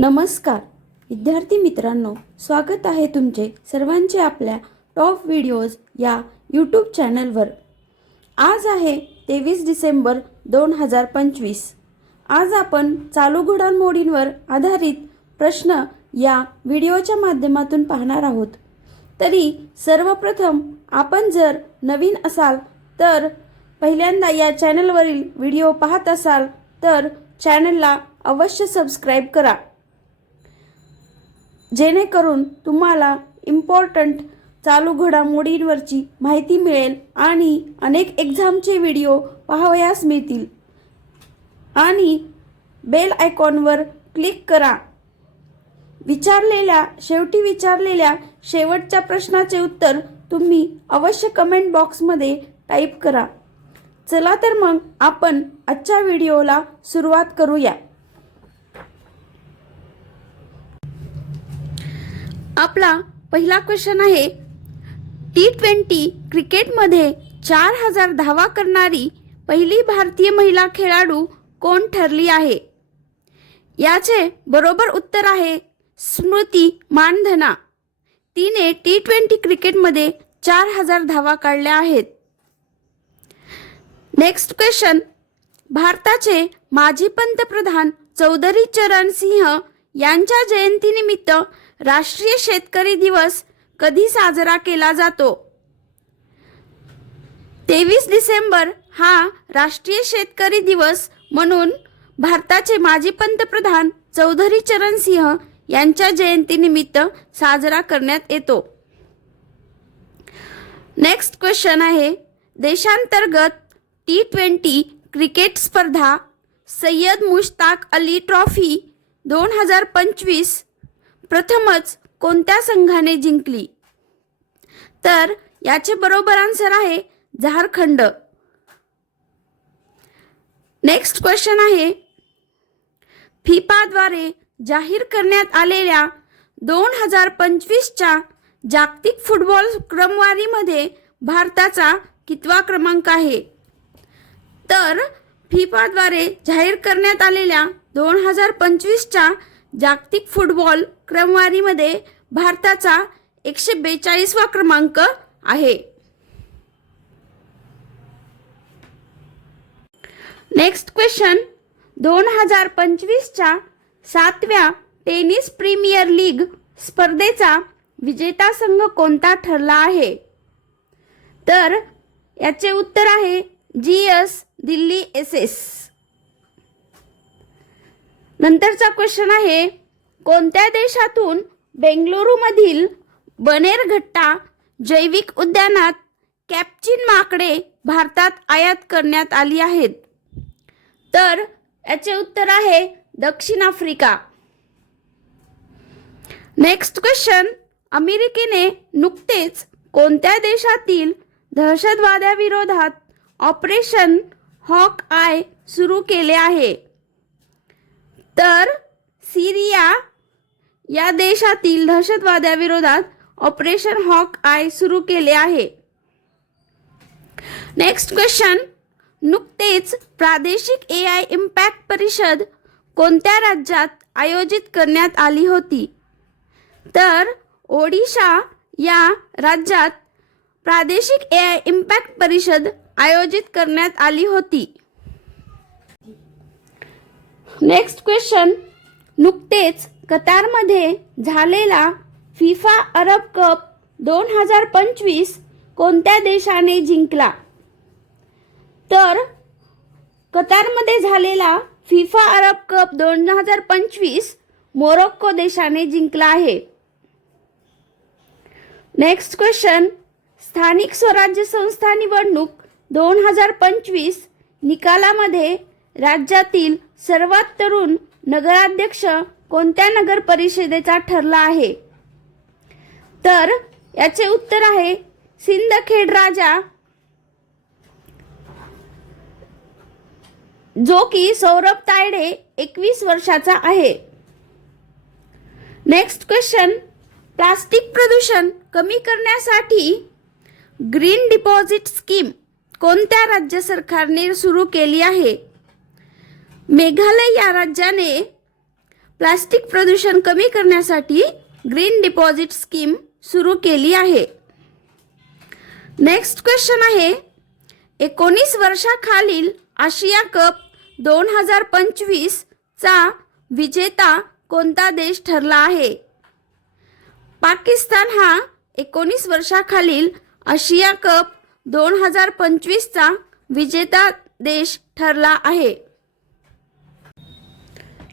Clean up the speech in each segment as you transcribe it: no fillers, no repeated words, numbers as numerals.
नमस्कार विद्यार्थी मित्रांनो, स्वागत आहे तुमचे सर्वांचे आपल्या टॉप व्हिडिओज या यूट्यूब चॅनलवर। आज आहे 23 डिसेंबर 2025। आज आपण चालू घडामोडींवर आधारित प्रश्न या व्हिडिओच्या माध्यमातून पाहणार आहोत। तरी सर्वप्रथम आपण जर नवीन असाल तर पहिल्यांदा या चॅनलवरील व्हिडिओ पाहत असाल तर चॅनलला अवश्य सबस्क्राइब करा, जेणेकरून तुम्हाला इम्पॉर्टंट चालू घडामोडींवरची माहिती मिळेल आणि अनेक एक्झामचे व्हिडिओ पाहावयास मिळतील। आणि बेल आयकॉनवर क्लिक करा। शेवटी विचारलेल्या शेवटच्या प्रश्नाचे उत्तर तुम्ही अवश्य कमेंट बॉक्समध्ये टाईप करा। चला तर मग आपण आजच्या व्हिडिओला सुरुवात करूया। आपला पहिला क्वेश्चन आहे, T20 क्रिकेटमध्ये 4000 धावा करणारी पहिली भारतीय महिला खेळाडू कोण ठरली आहे? याचे बरोबर उत्तर आहे स्मृती मानधना। तिने T20 क्रिकेटमध्ये 4000 धावा काढल्या आहेत। नेक्स्ट क्वेश्चन, भारताचे माजी पंतप्रधान चौधरी चरण सिंह यांच्या जयंतीनिमित्त राष्ट्रीय शेतकरी दिवस कधी साजरा केला जातो? 23 डिसेंबर हा राष्ट्रीय शेतकरी दिवस म्हणून भारताचे माजी पंतप्रधान चौधरी चरण सिंह यांच्या जयंतीनिमित्त साजरा करण्यात येतो। नेक्स्ट क्वेश्चन आहे, देशांतर्गत T20 क्रिकेट स्पर्धा सय्यद मुश्ताक अली ट्रॉफी 2025 प्रथमच कोणत्या संघाने जिंकली? तर याचे बरोबर आन्सर आहे झारखंड। नेक्स्ट क्वेश्चन आहे, फिफाद्वारे जाहीर करण्यात आलेल्या 2025च्या जागतिक फुटबॉल क्रमवारीमध्ये भारताचा कितवा क्रमांक आहे? तर फिफाद्वारे जाहीर करण्यात आलेल्या 2025च्या जागतिक फुटबॉल क्रमवारीमध्ये भारताचा 142वा क्रमांक आहे। नेक्स्ट क्वेश्चन, 2025च्या 7व्या टेनिस प्रीमियर लीग स्पर्धेचा विजेता संघ कोणता ठरला आहे? तर याचे उत्तर आहे GS दिल्ली SS। नंतरचा क्वेश्चन आहे, कोणत्या देशातून बेंगळुरूमधील बनेरघट्टा जैविक उद्यानात कॅप्चिन माकडे भारतात आयात करण्यात आली आहेत? तर याचे उत्तर आहे दक्षिण आफ्रिका। नेक्स्ट क्वेश्चन, अमेरिकेने नुकतेच कोणत्या देशातील दहशतवादाविरोधात ऑपरेशन हॉक आय सुरू केले आहे? तर सिरिया या देशातील दहशतवादाविरोधात ऑपरेशन हॉक आय सुरू केले आहे। नेक्स्ट क्वेश्चन, नुकतेच प्रादेशिक AI इम्पॅक्ट परिषद कोणत्या राज्यात आयोजित करण्यात आली होती? तर ओडिशा या राज्यात प्रादेशिक AI इम्पॅक्ट परिषद आयोजित करण्यात आली होती। नेक्स्ट क्वेश्चन, नुकतेच कतारमध्ये झालेला फिफा अरब कप 2025 कोणत्या देशाने जिंकला? तर कतारमध्ये झालेला फिफा अरब कप 2025 मोरोक्को देशाने जिंकला आहे। नेक्स्ट क्वेश्चन, स्थानिक स्वराज्य संस्था निवडणूक 2025 निकालामध्ये राज्यातील सर्वात तरुण नगराध्यक्ष कोणत्या नगर परिषदेचा ठरला आहे? तर याचे उत्तर आहे सिंदखेड राजा, जो की सौरभ तायडे 21 वर्षाचा आहे। नेक्स्ट क्वेश्चन, प्लास्टिक प्रदूषण कमी करण्यासाठी ग्रीन डिपॉझिट स्कीम कोणत्या राज्य सरकारने सुरू केली आहे? मेघालय या राज्याने प्लास्टिक प्रदूषण कमी करण्यासाठी ग्रीन डिपॉझिट स्कीम सुरू केली आहे. नेक्स्ट क्वेश्चन आहे, 19 वर्षाखालील आशिया कप 2025 चा विजेता कोणता देश ठरला आहे? पाकिस्तान हा 19 वर्षाखालील आशिया कप 2025 चा विजेता देश ठरला आहे.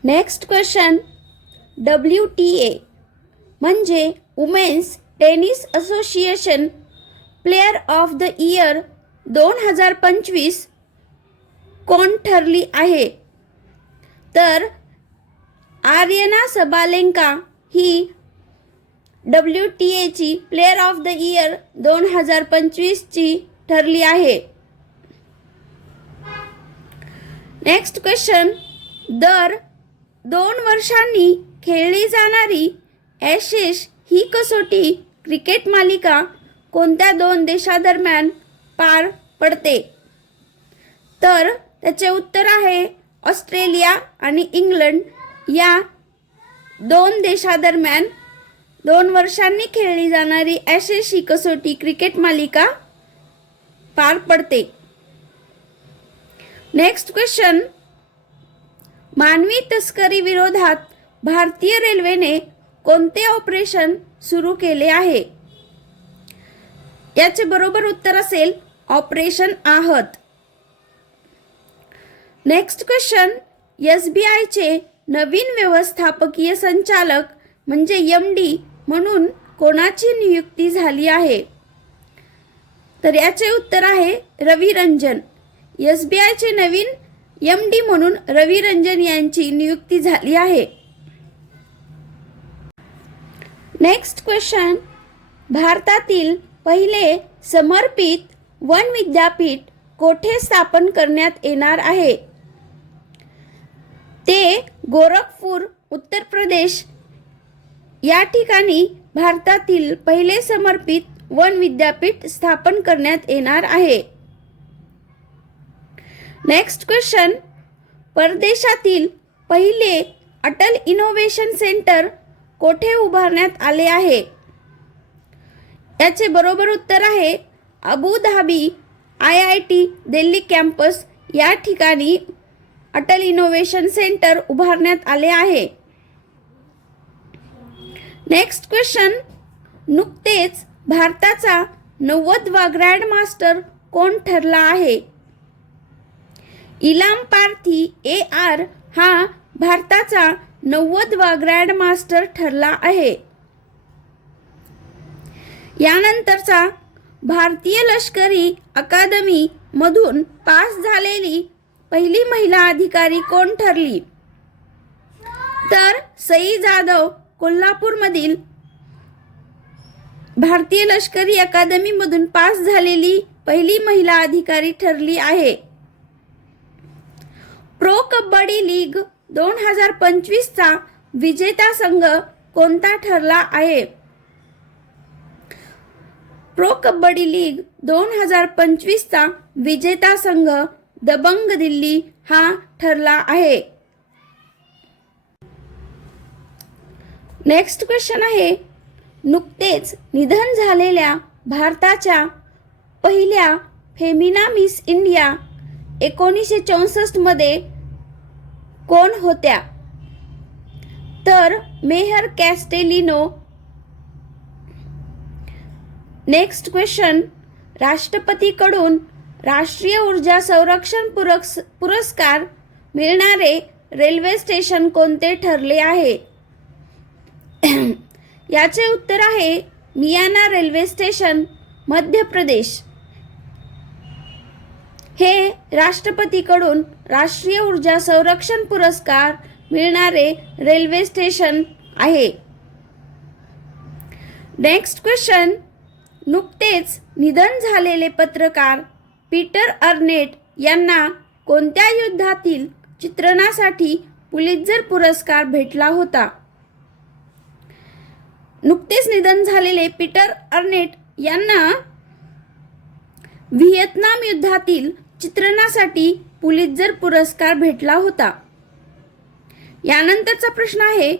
नेक्स्ट क्वेश्चन, WTA म्हणजे women's tennis association player of the year 2025 कोण ठरली आहे? तर आर्यना सबालेंका ही WTA ची प्लेयर ऑफ द इयर 2025 ची ठरली आहे. नेक्स्ट क्वेश्चन, दर 2 वर्षांनी खेळली जाणारी ॲशेस ही कसोटी क्रिकेट मालिका कोणत्या 2 देशांदरम्यान पार पडते? तर त्याचे उत्तर आहे ऑस्ट्रेलिया आणि इंग्लंड या 2 देशांदरम्यान 2 वर्षांनी खेळली जाणारी ॲशेस ही कसोटी क्रिकेट मालिका पार पडते. नेक्स्ट क्वेश्चन, मानवी तस्करी विरोधात भारतीय रेल्वेने कोणते ऑपरेशन सुरू केले आहे? याचे बरोबर उत्तर असेल ऑपरेशन आहत. नेक्स्ट क्वेश्चन, SBI चे नवीन व्यवस्थापकीय संचालक म्हणजे MD म्हणून कोणाची नियुक्ती झाली आहे? तर याचे उत्तर आहे रवी रंजन. SBI चे नवीन MD म्हणून रवी रंजन यांची नियुक्ती झाली आहे. नेक्स्ट क्वेश्चन, भारतातील पहिले समर्पित वन विद्यापीठ कोठे स्थापन करण्यात येणार आहे? ते गोरखपूर, उत्तर प्रदेश या ठिकाणी भारतातील पहिले समर्पित वन विद्यापीठ स्थापन करण्यात येणार आहे. नेक्स्ट क्वेश्चन, परदेशातील पहिले अटल इनोव्हेशन सेंटर कोठे उभारण्यात आले आहे? याचे बरोबर उत्तर आहे Abu Dhabi IIT Delhi campus या ठिकाणी अटल इनोव्हेशन सेंटर उभारण्यात आले आहे. नेक्स्ट क्वेश्चन, नुकतेच भारताचा 90वा ग्रँड मास्टर कोण ठरला आहे? इलाम पार्थी AR हा भारताचा 90वा ग्रँड मास्टर ठरला आहे. यानंतरचा भारतीय लष्करी अकादमी मधून पास झालेली पहिली महिला अधिकारी कोण ठरली? तर सई जाधव कोल्हापूरमधील भारतीय लष्करी अकादमी मधून पास झालेली पहिली महिला अधिकारी ठरली आहे. प्रो कबड्डी लीग 2025 चा विजेता संघ कोणता ठरला आहे? प्रो कबड्डी लीग 2025 चा विजेता संघ दबंग दिल्ली हा ठरला आहे. नेक्स्ट क्वेश्चन आहे, नुकतेच निधन झालेल्या भारताच्या पहिल्या फेमिना मिस इंडिया 1964 मध्ये कोण होत्या? तर मेहर कॅस्टेलिनो. नेक्स्ट क्वेश्चन, राष्ट्रपतीकडून राष्ट्रीय ऊर्जा संरक्षण पुरस्कार मिळणारे रेल्वे स्टेशन कोणते ठरले आहे? याचे उत्तर आहे मियाना रेल्वे स्टेशन, मध्य प्रदेश. हे राष्ट्रपतीकडून राष्ट्रीय ऊर्जा संरक्षण पुरस्कार मिळणारे रेल्वे स्टेशन आहे. नेक्स्ट क्वेश्चन, नुकतेच निधन झालेले पत्रकार पीटर अर्नेट यांना कोणत्या युद्धातील चित्रणासाठी पुलित्झर पुरस्कार भेटला होता? नुकतेच निधन झालेले पीटर अर्नेट यांना व्हिएतनाम युद्धातील चित्रणासाठी पुलित्झर पुरस्कार भेटला होता. यानंतरचा प्रश्न आहे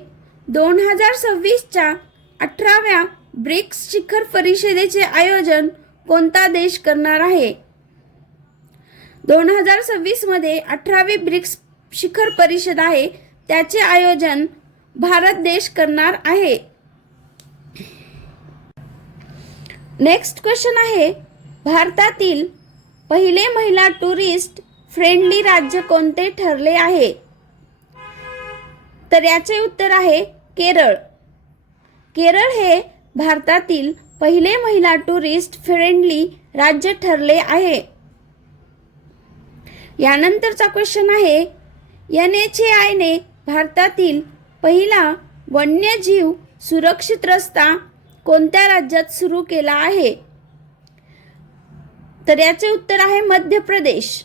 2026च्या 18व्या ब्रिक्स शिखर परिषदेचे आयोजन कोणता देश करणार आहे? 2026 मध्ये 18वी ब्रिक्स शिखर परिषद आहे, त्याचे आयोजन भारत देश करणार आहे. नेक्स्ट क्वेश्चन आहे, भारतातील पहिले महिला टुरिस्ट फ्रेंडली राज्य कोणते ठरले आहे? तर याचे उत्तर आहे केरळ. केरळ हे भारतातील पहिले महिला टुरिस्ट फ्रेंडली राज्य ठरले आहे. यानंतरचा क्वेश्चन आहे, NHAI ने भारतातील पहिला वन्यजीव सुरक्षित रस्ता कोणत्या राज्यात सुरू केला आहे? तर याचे उत्तर आहे मध्य प्रदेश.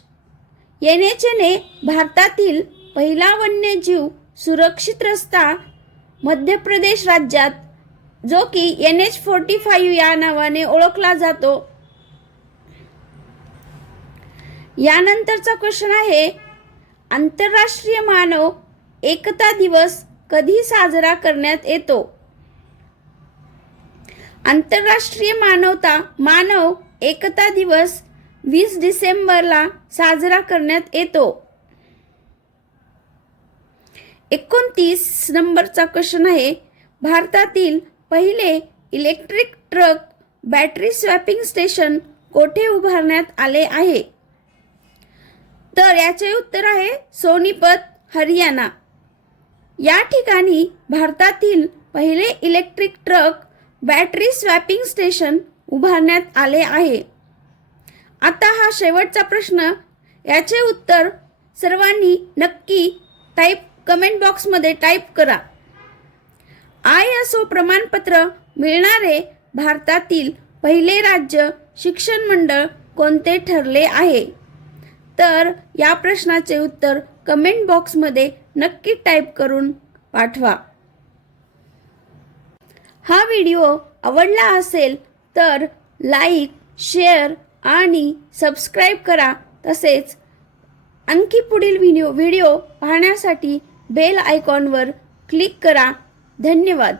NHAI ने भारतातील पहिला वन्यजीव सुरक्षित रस्ता मध्य प्रदेश राज्यात, जो की NH45 या नावाने ओळखला जातो. यानंतरचा क्वेश्चन आहे, आंतरराष्ट्रीय मानव एकता दिवस कधी साजरा करण्यात येतो? आंतरराष्ट्रीय मानव एकता दिवस 20 डिसेंबरला साजरा करण्यात येतो. 29 नंबरचा क्वेश्चन आहे, भारतातील पहिले electric truck battery swapping station कोठे उभारण्यात आले आहे? तर याचे उत्तर आहे सोनीपत, हरियाणा. या ठिकाणी भारतातील पहिले electric truck battery swapping station उभारण्यात आले आहे. आता हा शेवटचा प्रश्न, याचे उत्तर सर्वांनी नक्की कमेंट बॉक्समध्ये टाईप करा. ISO प्रमाणपत्र मिळणारे भारतातील पहिले राज्य शिक्षण मंडळ कोणते ठरले आहे? तर या प्रश्नाचे उत्तर कमेंट बॉक्समध्ये नक्की टाईप करून पाठवा. हा व्हिडिओ आवडला असेल तर लाईक, शेअर आणि सबस्क्राईब करा. तसेच आणखी पुढील व्हिडिओ पाहण्यासाठी बेल आयकॉनवर क्लिक करा. धन्यवाद.